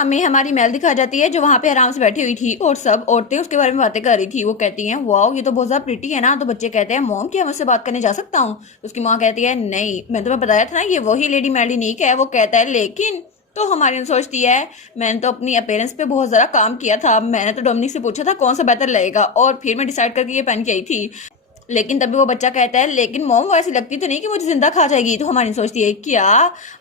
हमें हमारी महल दिखा जाती है जो वहाँ पे आराम से बैठी हुई थी और सब औरतें उसके बारे में बातें कर रही थी। वो कहती हैं वाओ ये तो बहुत ज्यादा प्रिटी है ना। तो बच्चे कहते हैं मॉम क्या मैं उससे बात करने जा सकता हूँ। उसकी माँ कहती है नहीं मैं तुम्हें बताया था ना ये वही लेडी मेलिनीक है। वो कहता है लेकिन तो हमारी सोचती है मैंने तो अपनी अपीयरेंस पे बहुत ज़्यादा काम किया था। मैंने तो डोमिनिक से पूछा था कौन सा बेहतर लगेगा और फिर मैं डिसाइड करके ये पहन के आई थी। लेकिन तभी वो बच्चा कहता है लेकिन मॉम वो ऐसी लगती तो नहीं कि मुझे जिंदा खा जाएगी। तो हमारी सोचती है क्या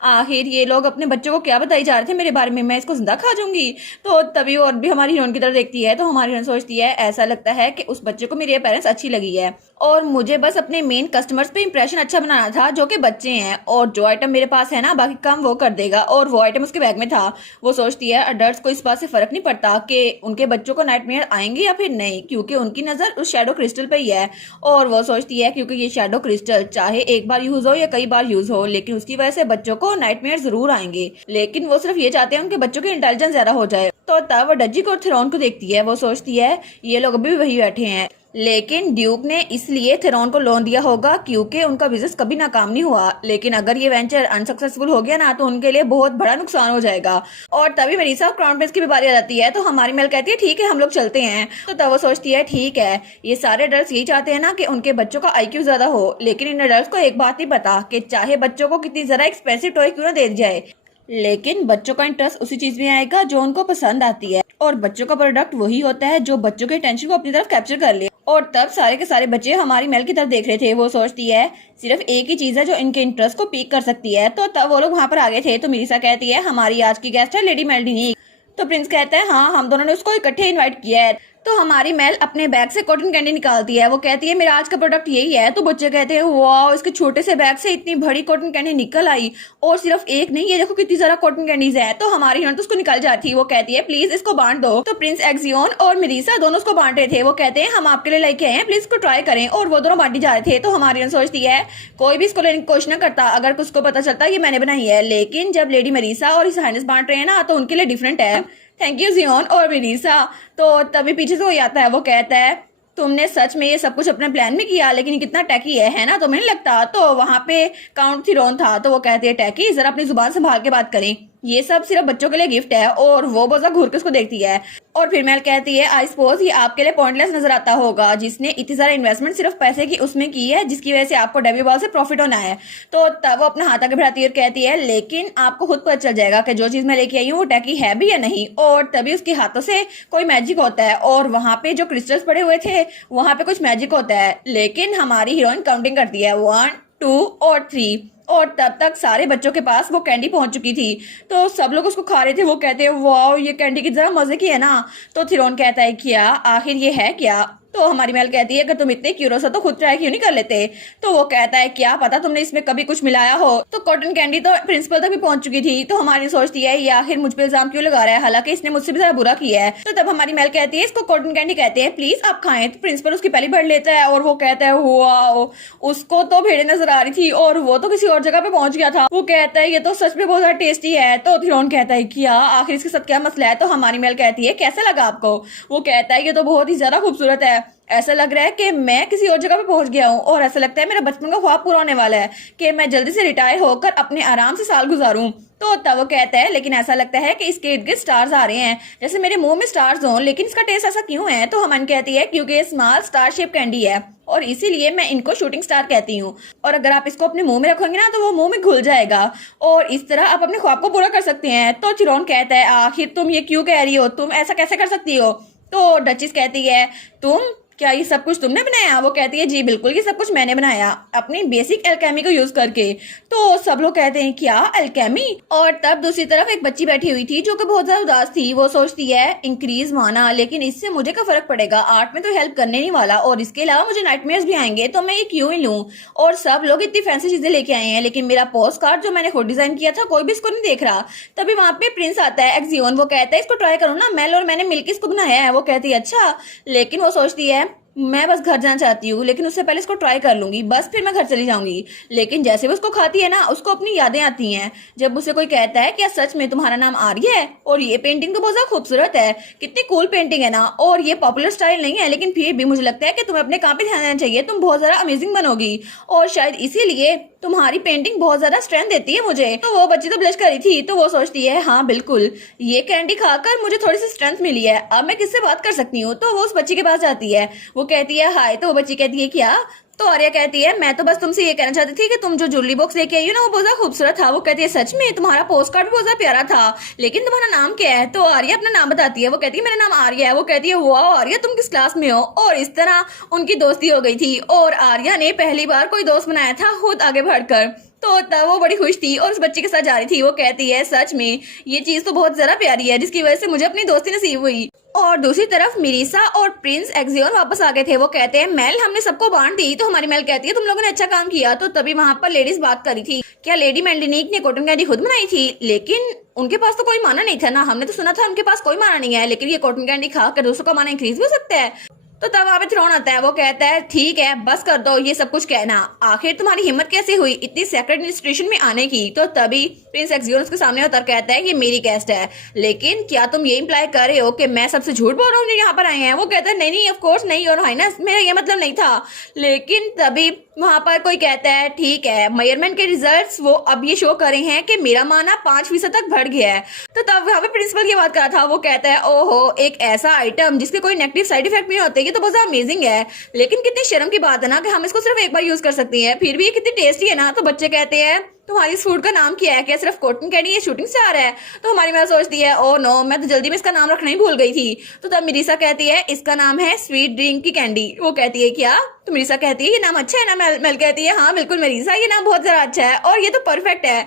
आखिर ये लोग अपने बच्चों को क्या बताई जा रहे थे मेरे बारे में, मैं इसको जिंदा खा जाऊंगी। तो तभी और भी हमारी हीरोइन की तरफ देखती है तो हमारी हीरोइन सोचती है ऐसा लगता है कि उस बच्चे को मेरी पेरेंट्स अच्छी लगी है और मुझे बस अपने मेन कस्टमर्स पे इंप्रेशन अच्छा बनाना था जो कि बच्चे हैं और जो आइटम मेरे पास है ना बाकी काम वो कर देगा। और वो आइटम उसके बैग में था। वो सोचती है अडल्ट्स को इस बात से फर्क नहीं पड़ता कि उनके बच्चों को नाइटमेयर आएंगे या फिर नहीं क्योंकि उनकी नजर उस शैडो क्रिस्टल पे ही है। और वो सोचती है क्योंकि ये शैडो क्रिस्टल चाहे एक बार यूज हो या कई बार यूज हो लेकिन उसकी वजह से बच्चों को नाइटमेयर जरूर आएंगे। लेकिन वो सिर्फ ये चाहते हैं उनके बच्चों की इंटेलिजेंस ज्यादा हो जाए। तो तब वो डजी को और थेरॉन को देखती है। वो सोचती है ये लोग अभी भी वही बैठे हैं लेकिन ड्यूक ने इसलिए थेरॉन को लोन दिया होगा क्योंकि उनका बिजनेस कभी नाकाम नहीं हुआ। लेकिन अगर ये वेंचर अनसक्सेसफुल हो गया ना तो उनके लिए बहुत बड़ा नुकसान हो जाएगा। और तभी मेरिसा और क्राउन प्रिंस की भी बारी आ जाती है। तो हमारी मेल कहती है ठीक है हम लोग चलते हैं। तो तब वो सोचती है ठीक है ये सारे अडल्ट्स यही चाहते हैं ना कि उनके बच्चों का IQ ज्यादा हो। लेकिन इन अडल्ट्स को एक बात नहीं पता कि चाहे बच्चों को कितनी ज्यादा एक्सपेंसिव टॉय क्यों ना दे दी जाए लेकिन बच्चों का इंटरेस्ट उसी चीज में आएगा जो उनको पसंद आती है। और बच्चों का प्रोडक्ट वही होता है जो बच्चों के अटेंशन को अपनी तरफ कैप्चर कर ले। और तब सारे के सारे बच्चे हमारी मेल की तरफ देख रहे थे। वो सोचती है सिर्फ एक ही चीज है जो इनके इंटरेस्ट को पीक कर सकती है। तो तब वो लोग वहां पर आ गए थे। तो मिरिसा कहती है हमारी आज की गेस्ट है लेडी मेलिनीक। तो प्रिंस कहता है हाँ हम दोनों ने उसको इकट्ठे इनवाइट किया है। तो हमारी मेल अपने बैग से कॉटन कैंडी निकालती है। वो कहती है मेरा आज का प्रोडक्ट यही है। तो बच्चे कहते हैं वाह इसके छोटे से बैग से इतनी बड़ी कॉटन कैंडी निकल आई और सिर्फ एक नहीं ये देखो कितनी सारा कॉटन कैंडीज है। तो हमारी हीरोइन तो उसको निकल जाती है। वो कहती है प्लीज इसको बांट दो। तो प्रिंस एक्सियोन और मिरिसा दोनों उसको बांट रहे थे। वो कहते हैं हम आपके लिए लेके आए हैं प्लीज इसको ट्राई करें। और वो दोनों बांटी जा रहे थे। तो हमारी हीरोइन सोचती है कोई भी इसको लेने की कोशिश न करता अगर उसको पता चलता ये मैंने बनाई है। लेकिन जब लेडी मिरिसा और इस हाइनेस बांट रहे हैं ना तो उनके लिए डिफरेंट है। थैंक यू जियोन और मिरिसा। तो तभी पीछे से कोई आता है। वो कहता है तुमने सच में ये सब कुछ अपने प्लान में किया लेकिन ये कितना टैकी है ना तुम्हें नहीं लगता। तो वहां पे काउंट थीरोन था। तो वो कहते हैं टैकी जरा अपनी जुबान संभाल के बात करें ये सब सिर्फ बच्चों के लिए गिफ्ट है। और वो बहुत घूर के उसको देखती है। और फिर मेल कहती है आई सपोज ये आपके लिए पॉइंटलेस नजर आता होगा जिसने इतनी सारी इन्वेस्टमेंट सिर्फ पैसे की उसमें की है जिसकी वजह से आपको डेब्यू बॉल से प्रॉफिट होना है। तो तब वो अपना हाथ आगे बढ़ाती है और कहती है लेकिन आपको खुद पता चल जाएगा कि जो चीज मैं लेके आई हूँ वो टैकी है भी या नहीं। और तभी उसके हाथों से कोई मैजिक होता है और वहां पे जो क्रिस्टल्स पड़े हुए थे वहां पे कुछ मैजिक होता है। लेकिन हमारी हीरोइन काउंटिंग करती है 1 2 और 3 और तब तक सारे बच्चों के पास वो कैंडी पहुंच चुकी थी। तो सब लोग उसको खा रहे थे। वो कहते हैं वाओ ये कैंडी की जरा मजे की है ना। तो थिरोन कहता है क्या आखिर ये है क्या। तो हमारी मेल कहती है कि तुम इतने क्यूरियस हो तो खुद ट्राई क्यों नहीं कर लेते। तो वो कहता है क्या पता तुमने इसमें कभी कुछ मिलाया हो। तो कॉटन कैंडी तो प्रिंसिपल तक भी पहुंच चुकी थी। तो हमारी सोचती है ये आखिर मुझ पर इल्जाम क्यों लगा रहा है हालांकि इसने मुझसे भी ज्यादा बुरा किया है। तो तब हमारी मेल कहती है इसको कॉटन कैंडी कहते हैं प्लीज आप खाएं। तो प्रिंसिपल उसकी पहली बढ़ लेता है और वो कहता है वाओ उसको तो भेड़े नजर आ रही थी और वो तो किसी और जगह पे पहुंच गया था। वो कहता है ये तो सच में बहुत ज्यादा टेस्टी है। तो थिरोन कहता है क्या आखिर इसके साथ क्या मसला है। तो हमारी मेल कहती है कैसा लगा आपको। वो कहता है ये तो बहुत ही ज्यादा खूबसूरत है ऐसा लग रहा है कि मैं किसी और जगह पे पहुंच गया हूँ और ऐसा लगता है मेरा बचपन का ख्वाब पूरा होने वाला है कि मैं जल्दी से रिटायर होकर अपने आराम से साल गुजारूं। तो तब वो कहता है लेकिन ऐसा लगता है कि इसके इर्द गिर्द स्टार्स आ रहे हैं जैसे मेरे मुंह में स्टार्स हों लेकिन इसका टेस्ट ऐसा क्यों है। तो हमन कहती है क्योंकि ये स्मॉल स्टार शेप कैंडी है और इसीलिए मैं इनको शूटिंग स्टार कहती हूँ और अगर आप इसको अपने मुंह में रखोगे ना तो वो मुंह में घुल जाएगा और इस तरह आप अपने ख्वाब को पूरा कर सकते हैं। तो थिरोन कहता है आखिर तुम ये क्यों कह रही हो तुम ऐसा कैसे कर सकती हो। तो डचिस कहती है तुम क्या ये सब कुछ तुमने बनाया। वो कहती है जी बिल्कुल ये सब कुछ मैंने बनाया अपनी बेसिक एल्केमी को यूज करके। तो सब लोग कहते हैं क्या एल्केमी। और तब दूसरी तरफ एक बच्ची बैठी हुई थी जो कि बहुत ज्यादा उदास थी। वो सोचती है इंक्रीज माना लेकिन इससे मुझे क्या फर्क पड़ेगा आर्ट में तो हेल्प करने नहीं वाला और इसके अलावा मुझे नाइटमेयर्स भी आएंगे तो मैं ये क्यों ही लूं। और सब लोग इतनी फैंसी चीजें लेके आए हैं लेकिन मेरा पोस्ट कार्ड जो मैंने खुद डिजाइन किया था कोई भी इसको नहीं देख रहा। तभी वहां पे प्रिंस आता है एक्सियोन। वो कहता है इसको ट्राई करो ना मेल और मैंने मिलकर इसको बनाया है। वो कहती है अच्छा लेकिन वो सोचती है मैं बस घर जाना चाहती हूँ, लेकिन उससे पहले इसको ट्राई कर लूंगी, बस फिर मैं घर चली जाऊंगी। लेकिन जैसे वो उसको खाती है ना, उसको अपनी यादें आती हैं। जब उसे कोई कहता है क्या सच में तुम्हारा नाम आर्य है, और ये पेंटिंग तो बहुत ज्यादा खूबसूरत है, कितनी कूल पेंटिंग है ना, और ये पॉपुलर स्टाइल नहीं है, लेकिन फिर भी मुझे लगता है कि तुम्हें अपने काम पे ध्यान देना चाहिए, तुम बहुत ज्यादा अमेजिंग बनोगी, और शायद इसीलिए तुम्हारी पेंटिंग बहुत ज्यादा स्ट्रेंथ देती है मुझे। तो वो बच्ची तो ब्लश करी थी, तो वो सोचती है हाँ बिल्कुल, ये कैंडी खाकर मुझे थोड़ी सी स्ट्रेंथ मिली है, अब मैं किससे बात कर सकती हूँ। तो वो उस बच्ची के पास जाती है, वो कहती है हाय, तो वो बच्ची कहती है क्या। तो आर्या कहती है मैं तो बस तुमसे ये कहना चाहती थी कि तुम जो ज्वेलरी बॉक्स लेके आई हो ना, वो बहुत ज्यादा खूबसूरत था। वो कहती है सच में, तुम्हारा पोस्ट कार्ड भी बहुत ज्यादा प्यारा था, लेकिन तुम्हारा नाम क्या है। तो आर्या अपना नाम बताती है, वो कहती है मेरा नाम आर्या है। वो कहती है वाह आर्या, तुम किस क्लास में हो। और इस तरह उनकी दोस्ती हो गई थी, और आर्या ने पहली बार कोई दोस्त बनाया था खुद आगे बढ़कर। तो तब वो बड़ी खुश थी और उस बच्चे के साथ जा रही थी। वो कहती है सच में ये चीज तो बहुत ज्यादा प्यारी है, जिसकी वजह से मुझे अपनी दोस्ती नसीब हुई। और दूसरी तरफ मिरीसा और प्रिंस एक्सियोन वापस आ गए थे। वो कहते हैं मेल हमने सबको बांट दी। तो हमारी मेल कहती है तुम लोगों ने अच्छा काम किया। तो तभी वहां पर लेडीज बात करी थी, क्या लेडी मेल्डिनिक ने कॉटन कैंडी खुद बनाई थी, लेकिन उनके पास तो कोई माना नहीं था ना, हमने तो सुना था उनके पास कोई माना नहीं है, लेकिन ये कॉटन कैंडी खाकर दूसरों का माना इंक्रीज भी हो सकता है। तो तब वहां पे थ्रोन आता है, वो कहता है ठीक है बस कर दो ये सब कुछ कहना, आखिर तुम्हारी हिम्मत कैसे हुई इतनी सेक्रेट इंस्टीट्यूशन में आने की। तो तभी प्रिंस एक्सियोन उसके सामने उतर कहता है कि मेरी गेस्ट है, लेकिन क्या तुम ये इम्प्लाई कर रहे हो कि मैं सबसे झूठ बोल रहा हूँ जो यहाँ पर आए हैं। वो कहता है नहीं नहीं ऑफ कोर्स नहीं, और हाइनेस मेरा ये मतलब नहीं था। लेकिन तभी वहां पर कोई कहता है ठीक है मेजरमेंट के रिजल्ट्स वो अब ये शो कर रहे हैं कि मेरा माना 5% तक बढ़ गया है। तो तब वहां पे प्रिंसिपल की बात करा था, वो कहता है ओहो एक ऐसा आइटम जिसके कोई नेगेटिव साइड इफेक्ट नहीं होते, ये तो बहुत ज्यादा अमेजिंग है, लेकिन कितनी शर्म की बात है ना कि हम इसको सिर्फ एक बार यूज कर सकते हैं, फिर भी ये कितनी टेस्टी है ना। तो बच्चे कहते हैं तुम्हारी इस फूड का नाम क्या है, क्या सिर्फ कॉटन कैंडी ये शूटिंग स्टार है। तो हमारी मैं सोचती है ओ नो, मैं तो जल्दी में इसका नाम रखना ही भूल गई थी। तो तब मिरीसा कहती है इसका नाम है स्वीट ड्रिंक की कैंडी। वो कहती है क्या। तो मिरीसा कहती है ये नाम अच्छा है ना। मेल कहती है हाँ बिल्कुल मिरीसा, ये नाम बहुत ज्यादा अच्छा है और ये तो परफेक्ट है।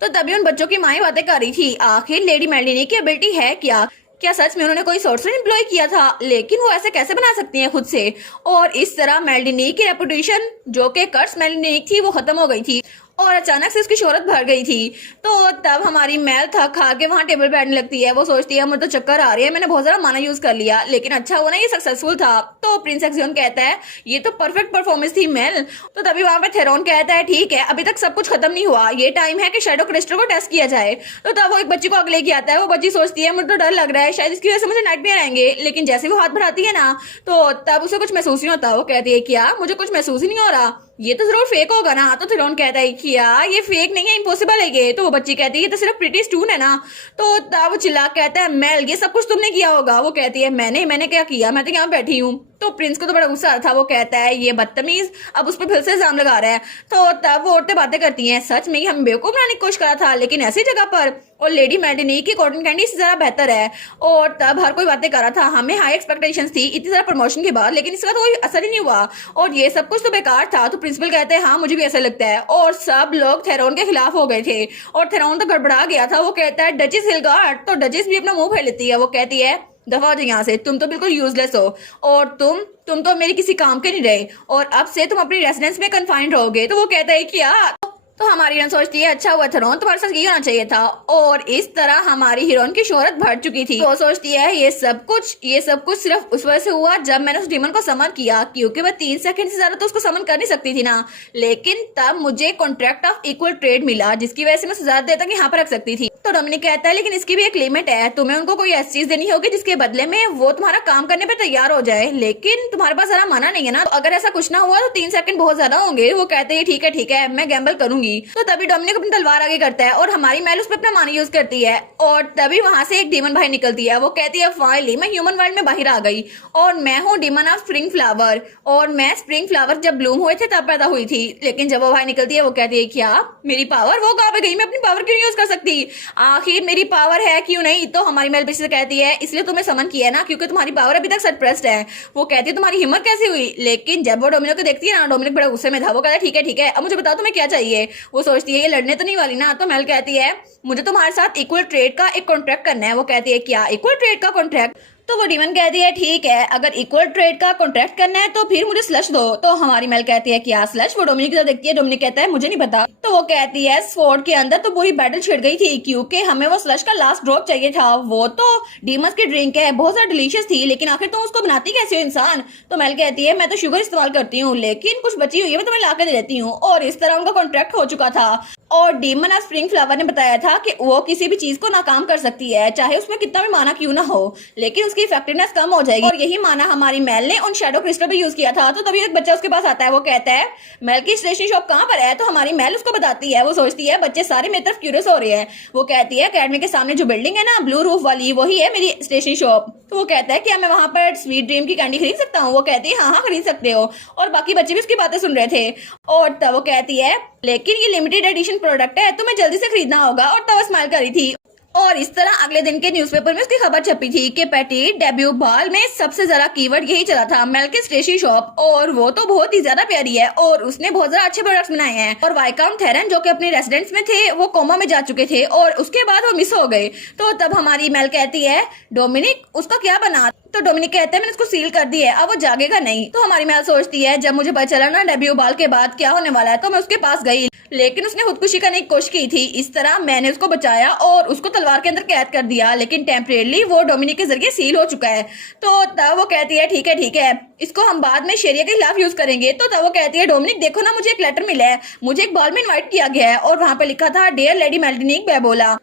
तो तभी उन बच्चों की माएँ बातें कर रही थी, आखिर लेडी मेल्डिनी की एबिलिटी है क्या, क्या सच में उन्होंने कोई सॉर्सर एम्प्लॉय किया था, लेकिन वो ऐसे कैसे बना सकती हैं खुद से। और इस तरह मेल्डिनिक की रेपुटेशन जो कि कर्स मेल्डिनिक थी वो खत्म हो गई थी, और अचानक से उसकी शोहरत भर गई थी। तो तब हमारी मेल थक खा के वहां टेबल बैठने लगती है। वो सोचती है मुझे तो चक्कर आ रही है, मैंने बहुत ज्यादा माना यूज कर लिया, लेकिन अच्छा हुआ ना ये सक्सेसफुल था। तो प्रिंस एक्सियोन कहता है ये तो परफेक्ट परफॉर्मेंस थी मेल। तो तभी वहां पे थेरोन कहता है ठीक है अभी तक सब कुछ खत्म नहीं हुआ, ये टाइम है कि शैडो क्रिस्टल को टेस्ट किया जाए। तो तब वो एक बच्ची को आगे लेके आता है। वो बच्ची सोचती है मुझे तो डर लग रहा है, शायद इसकी वजह से मुझे नाइटमेयर आएंगे, लेकिन जैसे वो हाथ बढ़ाती है ना, तो तब उसे कुछ महसूस नहीं होता। वो कहती है क्या मुझे कुछ महसूस ही नहीं हो रहा, ये तो जरूर फेक होगा ना। तो थेरोन कहता है क्या ये फेक नहीं है, इम्पॉसिबल है ये। तो वो बच्ची कहती है ये तो सिर्फ प्रीटी स्टून है ना। तो तब वो चिल्ला कहता है मेल ये सब कुछ तुमने किया होगा। वो कहती है मैंने क्या किया, मैं तो यहाँ बैठी हूँ। तो प्रिंस को तो बड़ा गुस्सा था, वो कहता है ये बदतमीज अब उस पर फिर से इल्जाम लगा रहा है। तो तब वो औरतें बातें करती हैं सच में हम बेवकूफ बनाने की कोशिश करा था, लेकिन ऐसी जगह पर, और लेडी मेल्डिनी की कॉटन कैंडी से ज्यादा बेहतर है। और तब हर कोई बातें कर रहा था, हमें हाई एक्सपेक्टेशंस थी इतनी सारा प्रमोशन के बाद, लेकिन इसका तो कोई असर ही नहीं हुआ और ये सब कुछ तो बेकार था। तो प्रिंसिपल कहते हैं हाँ मुझे भी ऐसा लगता है, और सब लोग थेरोन के खिलाफ हो गए थे और थेरोन तो गड़बड़ा गया था। वो कहता है डचिस हिलगार्ड। तो डचिस भी अपना मुंह फेर लेती है, वो कहती है दफा हो जाए यहाँ से, तुम तो बिल्कुल यूजलेस हो, और तुम तो मेरी किसी काम के नहीं रहे, और अब से तुम अपनी रेसिडेंस में कन्फाइंड रहोगे। तो वो कहता है क्या। तो हमारी हीरोइन सोचती है अच्छा हुआ थेरोन तुम्हारे साथ ये होना चाहिए था, और इस तरह हमारी हीरोइन की शोहरत बढ़ चुकी थी। तो सोचती है ये सब कुछ सिर्फ उस वजह से हुआ जब मैंने उस डीमन को समन किया, क्योंकि मैं 3 सेकंड से ज्यादा तो उसको समन कर नहीं सकती थी ना। लेकिन तब मुझे कॉन्ट्रैक्ट ऑफ इक्वल ट्रेड मिला, जिसकी वजह से मैं ज्यादा देर तक यहाँ पर रख सकती थी। तो डोमिनिक कहता है लेकिन इसकी भी एक लिमिट है, तुम्हें उनको कोई ऐसी चीज देनी होगी जिसके बदले में वो तुम्हारा काम करने पे तैयार हो जाए, लेकिन तुम्हारे पास जरा माना नहीं है ना। तो अगर ऐसा कुछ ना हुआ तो 3 सेकंड बहुत ज्यादा होंगे। वो कहते हैं ठीक है मैं गैम्बल करूंगी। तो तभी डोमिनिक अपनी तलवार आगे करता है और हमारी मेल उस पर अपना माना यूज करती है, और तभी वहां से एक डीमन भाई निकलती है। वो कहती है फाइनली मैं ह्यूमन वर्ल्ड में बाहर आ गई, और मैं हूँ डीमन ऑफ स्प्रिंग फ्लावर, और मैं स्प्रिंग फ्लावर जब ब्लूम हुए थे तब पैदा हुई थी। लेकिन जब वो भाई निकलती है वो कहती है क्या मेरी पावर, वो कहाँ पे गई, मैं अपनी पावर क्यों यूज कर सकती, आखिर मेरी पावर है क्यों नहीं। तो हमारी मेल से कहती है इसलिए तुम्हें समन किया है ना क्योंकि तुम्हारी पावर अभी तक सप्रेस्ड है। वो कहती है तुम्हारी हिम्मत कैसे हुई। लेकिन जब वो डोमिनिक को देखती है ना, डोमिनिक बड़ा गुस्से में था। वो कहता है ठीक है अब मुझे बताओ तुम्हें क्या चाहिए। वो सोचती है ये लड़ने तो नहीं वाली ना। तो मेल कहती है मुझे तुम्हारे साथ इक्वल ट्रेड का एक कॉन्ट्रैक्ट करना है। वो कहती है क्या इक्वल ट्रेड का कॉन्ट्रैक्ट। तो वो डीमन कहती है ठीक है, अगर इक्वल ट्रेड का कॉन्ट्रैक्ट करना है तो फिर मुझे स्लश दो। तो हमारी मेल कहती है क्या स्लश? वो डोमिनिक की तरफ देखती है, डोमिनिक कहता है मुझे नहीं पता। तो वो कहती है फोर्ट के अंदर तो पूरी बैटल छिड़ गई थी क्योंकि हमें वो स्लश का लास्ट ड्रॉप चाहिए था। वो तो डीमस की ड्रिंक है, बहुत ज्यादा डिलीशियस थी, लेकिन आखिर तुम उसको बनाती कैसे हो इंसान? तो मेल कहती है मैं तो शुगर इस्तेमाल करती हूँ, लेकिन कुछ बची हुई है मैं तुम्हें ला के दे देती हूँ। और इस तरह उनका कॉन्ट्रैक्ट हो चुका था। और डीमन और स्प्रिंग फ्लावर ने बताया था कि वो किसी भी चीज को नाकाम कर सकती है, चाहे उसमें कितना भी माना क्यों ना हो, लेकिन उसकी इफेक्टिवनेस कम हो जाएगी। और यही माना हमारी मेल ने उन शैडो क्रिस्टल पे यूज किया था। तो तभी एक बच्चा उसके पास आता है, वो कहता है मेल की स्टेशनरी शॉप कहाँ पर है? तो हमारी मेल उसको बताती है। वो सोचती है बच्चे सारे मेरी तरफ क्यूरियस हो रहे हैं। वो कहती है अकेडमी के सामने जो बिल्डिंग है ना ब्लू रूफ वाली, वही है मेरी स्टेशनरी शॉप। तो वो कहता है क्या मैं वहां पर स्वीट ड्रीम की कैंडी खरीद सकता हूँ? वो कहती है हाँ हाँ खरीद सकते हो। और बाकी बच्चे भी उसकी बातें सुन रहे थे। और तब वो कहती है लेकिन ये लिमिटेड एडिशन प्रोडक्ट है, तुम्हें जल्दी से खरीदना होगा। और तब स्माइल करी थी। और इस तरह अगले दिन के न्यूज़पेपर में उसकी खबर छपी थी कि पैटी डेब्यू बॉल में सबसे ज्यादा कीवर्ड यही चला था, मेल की स्टेशनरी शॉप। और वो तो बहुत ही ज्यादा प्यारी है और उसने बहुत ज्यादा अच्छे प्रोडक्ट्स बनाए हैं। और वाइकाउंट थेरन जो कि अपने रेसिडेंस में थे वो कोमा में जा चुके थे और उसके बाद वो मिस हो गए। तो तब हमारी मेल कहती है डोमिनिक उसका क्या बना? तो डोमिनिक कहते हैं मैंने उसको सील कर दी है, अब वो जागेगा नहीं। तो हमारी मेल सोचती है जब मुझे पता चला ना डेब्यू बॉल के बाद क्या होने वाला है तो मैं उसके पास गई, लेकिन उसने खुदकुशी करने की कोशिश की थी। इस तरह मैंने उसको बचाया और उसको तलवार के अंदर कैद कर दिया, लेकिन टेम्परेरी वो डोमिनिक के जरिए सील हो चुका है। तो तब वो कहती है ठीक है इसको हम बाद में शेरिया के खिलाफ यूज करेंगे। तो तब वो कहती है डोमिनिक देखो ना मुझे एक लेटर मिला है, मुझे एक बॉल में इन्वाइट किया गया है और वहां पर लिखा था डियर लेडी मेल्डिनिक बेबोला,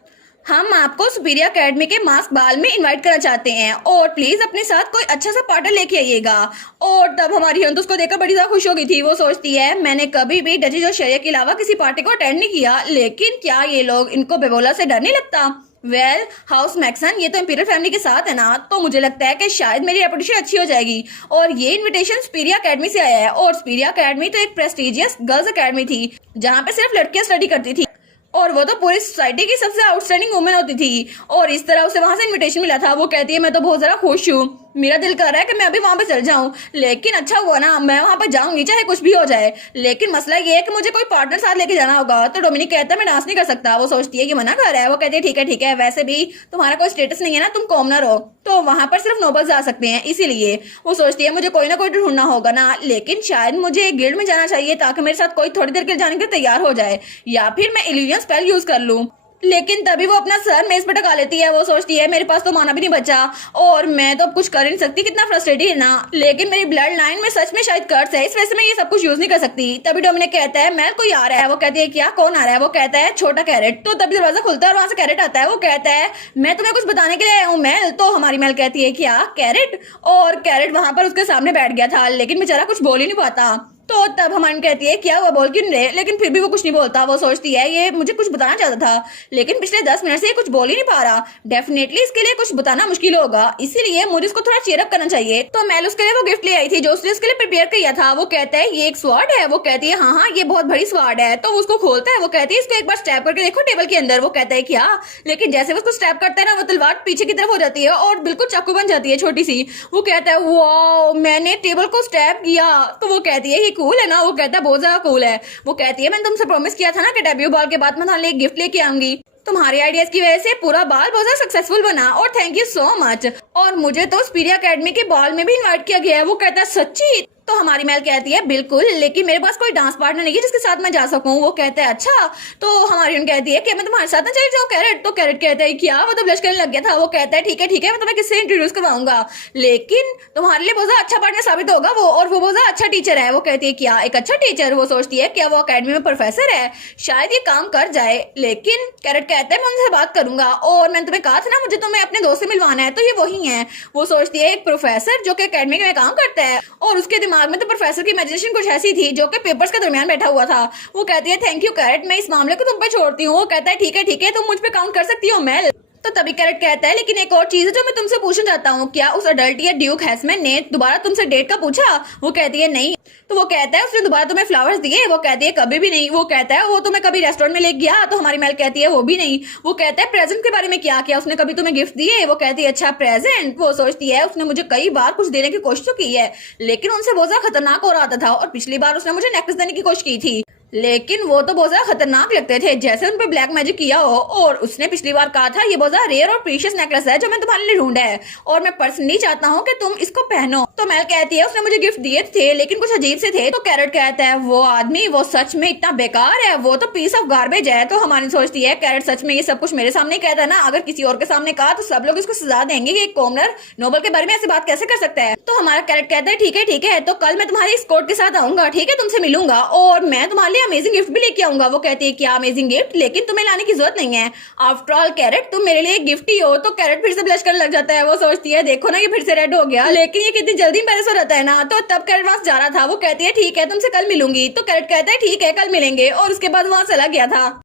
हम आपको सुपीरियर अकेडमी के मास्क बाल में इनवाइट करना चाहते हैं और प्लीज अपने साथ कोई अच्छा सा पार्टनर लेके आइएगा। और तब हमारी हंत उसको देखकर बड़ी ज्यादा खुश हो गई थी। वो सोचती है मैंने कभी भी डचेस और शेरिया के अलावा किसी पार्टी को अटेंड नहीं किया, लेकिन क्या ये लोग इनको बेबोला से डर नहीं लगता? वेल हाउस मैक्सन ये तो इंपीरियल फैमिली के साथ है ना, तो मुझे लगता है कि शायद मेरी रेपुटेशन अच्छी हो जाएगी। और ये इनविटेशन सुपीरियर अकेडमी से आया है और सुपीरियर अकेडमी तो एक प्रेस्टिजियस गर्ल्स अकेडमी थी जहाँ पे सिर्फ लड़कियां स्टडी करती थी और वो तो पूरी सोसाइटी की सबसे आउटस्टैंडिंग वुमेन होती थी। और इस तरह उसे वहां से इनविटेशन मिला था। वो कहती है मैं तो बहुत ज्यादा खुश हूँ, मेरा दिल कर रहा है कि मैं अभी वहां पे चल जाऊं, लेकिन अच्छा हुआ ना मैं वहां पे जाऊंगी चाहे कुछ भी हो जाए, लेकिन मसला ये है कि मुझे कोई पार्टनर साथ लेके जाना होगा। तो डोमिनिक कहता है मैं डांस नहीं कर सकता। वो सोचती है कि मना कर रहा है। वो कहती है ठीक है वैसे भी तुम्हारा कोई स्टेटस नहीं है ना, तुम कॉमनर हो, तो वहां पर सिर्फ नोबल्स आ सकते हैं, इसीलिए वो सोचती है मुझे कोई ना कोई ढूंढना होगा ना, लेकिन शायद मुझे गिल्ड में जाना चाहिए ताकि मेरे साथ कोई थोड़ी देर के लिए जाने के लिए तैयार हो जाए, या फिर मैं इल्यूजन स्पेल यूज कर लूं। लेकिन तभी वो अपना सर मेज पर टका लेती है। वो सोचती है मेरे पास तो माना भी नहीं बचा और मैं तो कुछ कर नहीं सकती, कितना फ्रस्ट्रेटेड है ना, लेकिन मेरी ब्लड लाइन में सच में शायद कर्स है, इस वजह से मैं ये सब कुछ यूज नहीं कर सकती। तभी डोमिनिक कहता है मेल कोई आ रहा है। वो कहती है क्या कौन आ रहा है? वो कहता है छोटा कैरेट। तो तभी दरवाजा खुलता है और वहां से कैरेट आता है। वो कहता है मैं तुम्हें कुछ बताने के लिए आया हूँ मेल। तो हमारी मेल कहती है क्या कैरेट? और कैरेट वहां पर उसके सामने बैठ गया था, लेकिन बेचारा कुछ बोल ही नहीं पाता। तो तब हमारी कहती है क्या हुआ बोल क्यों रहे, लेकिन फिर भी वो कुछ नहीं बोलता। वो सोचती है ये मुझे कुछ बताना चाहता था, लेकिन पिछले 10 मिनट से ये कुछ बोल ही नहीं पा रहा, डेफिनेटली इसके लिए कुछ बताना मुश्किल होगा, इसीलिए मुझे इसको थोड़ा चेयरअप करना चाहिए। तो मैं उसके लिए वो गिफ्ट ले आई थी जो उसने उसके लिए प्रिपेयर किया था। वो कहता है ये एक स्वार्ड है। वो कहती है हाँ ये बहुत बड़ी स्वार्ड है। तो उसको खोलता है। वो कहती है इसको एक बार स्टैप करके देखो टेबल के अंदर। वो कहता है क्या, लेकिन जैसे वो उसको स्टैप करता है ना वो तलवार पीछे की तरफ हो जाती है और बिल्कुल चाकू बन जाती है छोटी सी। वो कहता है वाओ मैंने टेबल को स्टैप किया। तो वो कहती है ये कूल है ना? वो कहता है बहुत ज्यादा कूल है। वो कहती है मैंने तुमसे प्रॉमिस किया था ना कि डेब्यू बॉल के बाद मैं तुम्हारे लिए गिफ्ट लेके आऊंगी, तुम्हारे आइडियाज की वजह से पूरा बाल बहुत ज्यादा सक्सेसफुल बना और थैंक यू सो मच। और मुझे तो सुपीरियर अकेडमी के बॉल में भी इनवाइट किया गया है। वो कहता है सच्ची? तो हमारी मेल कहती है बिल्कुल, लेकिन मेरे पास कोई डांस पार्टनर नहीं है जिसके साथ मैं जा सकूं। वो कहता है अच्छा। तो हमारी उन कहती है कि मैं तुम्हारे साथ ना चली जाऊं कैरेट? तो कैरेट कहता है क्या? वो तो ब्लश करने लग गया था। वो कहता है ठीक है मैं तुम्हें किससे इंट्रोड्यूस करवाऊंगा, लेकिन तुम्हारे लिए बहुत ज्यादा अच्छा पार्टनर साबित होगा वो, और वो बहुत ज्यादा अच्छा टीचर है। वो कहती है क्या एक अच्छा टीचर? वो सोचती है क्या वो अकेडमी में प्रोफेसर है, शायद ये काम कर जाए, लेकिन कैरेट कहता है मैं उनसे बात करूंगा और मैंने तुम्हें कहा था ना मुझे तुम्हें अपने दोस्त से मिलवाना है, तो ये वही है। वो सोचती है एक प्रोफेसर जो कि अकेडमी में काम करता है और उसके दिमाग में तो प्रोफेसर की इमेजिनेशन कुछ ऐसी थी जो कि पेपर्स के दरमियान बैठा हुआ था। वो कहती है थैंक यू कैरेट, मैं इस मामले को तुम पे छोड़ती हूँ। वो कहता है ठीक है तुम मुझ पे काउंट कर सकती हो मेल। तो तभी कैरेट कहता है लेकिन एक और चीज है जो मैं तुमसे पूछना चाहता हूँ, क्या उस अडल्ट या ड्यूक हैसमैन ने दोबारा तुमसे डेट का पूछा? वो कहती है नहीं। तो वो कहता है उसने दोबारा तुम्हें फ्लावर्स दिए? वो कहती है कभी भी नहीं। वो कहता है वो तुम्हें कभी रेस्टोरेंट में ले गया? तो हमारी मेल कहती है वो भी नहीं। वो कहता है प्रेजेंट के बारे में क्या किया उसने, कभी तुम्हें गिफ्ट दिए? वो कहती है अच्छा प्रेजेंट। वो सोचती है उसने मुझे कई बार कुछ देने की कोशिश तो की है, लेकिन उनसे बहुत ज्यादा खतरनाक हो रहा था और पिछली बार उसने मुझे नेकलेस देने की कोशिश की थी। लेकिन वो तो बहुत ज्यादा खतरनाक लगते थे, जैसे उन पे ब्लैक मैजिक किया हो। और उसने पिछली बार कहा था ये बहुत ज्यादा रेयर और प्रीशियस नेकलेस है जो मैं तुम्हारे लिए ढूंढा है, और मैं पर्सनली चाहता हूँ कि तुम इसको पहनो। तो मेल कहती है उसने मुझे गिफ्ट दिए थे लेकिन कुछ अजीब से थे। तो कैरेट कहता है वो आदमी वो सच में इतना बेकार है, वो तो पीस ऑफ गार्बेज है। तो हमारी सोचती है कैरेट सच में ये सब कुछ मेरे सामने कहता है ना, अगर किसी और के सामने कहा तो सब लोग इसको सजा देंगे कि एक कॉमनर नोबल के बारे में ऐसी बात कैसे कर सकता है। तो हमारा कैरेट कहता है ठीक है तो कल मैं तुम्हारे स्कॉट के साथ आऊंगा, ठीक है, तुमसे मिलूंगा और मैं तुम्हारे लिए अमेजिंग गिफ्ट भी लेके आऊंगा। वो कहती है क्या अमेजिंग गिफ्ट, लेकिन तुम्हें लाने की जरूरत नहीं है, आफ्टर ऑल कैरेट तुम मेरे लिए गिफ्ट ही हो। तो कैरेट फिर से ब्लश करने लग जाता है। वो सोचती है देखो ना ये फिर से रेड हो गया, लेकिन ये कितनी जल्दी एम्बैरेस हो जाता है ना। तो तब कैरेट वहां जा रहा था। वो कहती है ठीक है तुमसे कल मिलूंगी। तो कैरेट कहता है ठीक है कल मिलेंगे, और उसके बाद वहां चला गया था।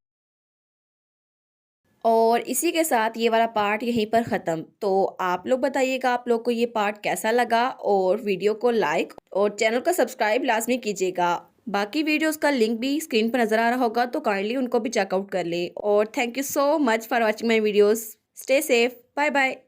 और इसी के साथ ये वाला पार्ट यहीं पर ख़त्म। तो आप लोग बताइएगा आप लोग को ये पार्ट कैसा लगा, और वीडियो को लाइक और चैनल को सब्सक्राइब लाजमी कीजिएगा। बाकी वीडियोस का लिंक भी स्क्रीन पर नज़र आ रहा होगा, तो काइंडली उनको भी चेकआउट कर ले। और thank you so much for watching my videos. Stay safe, bye bye.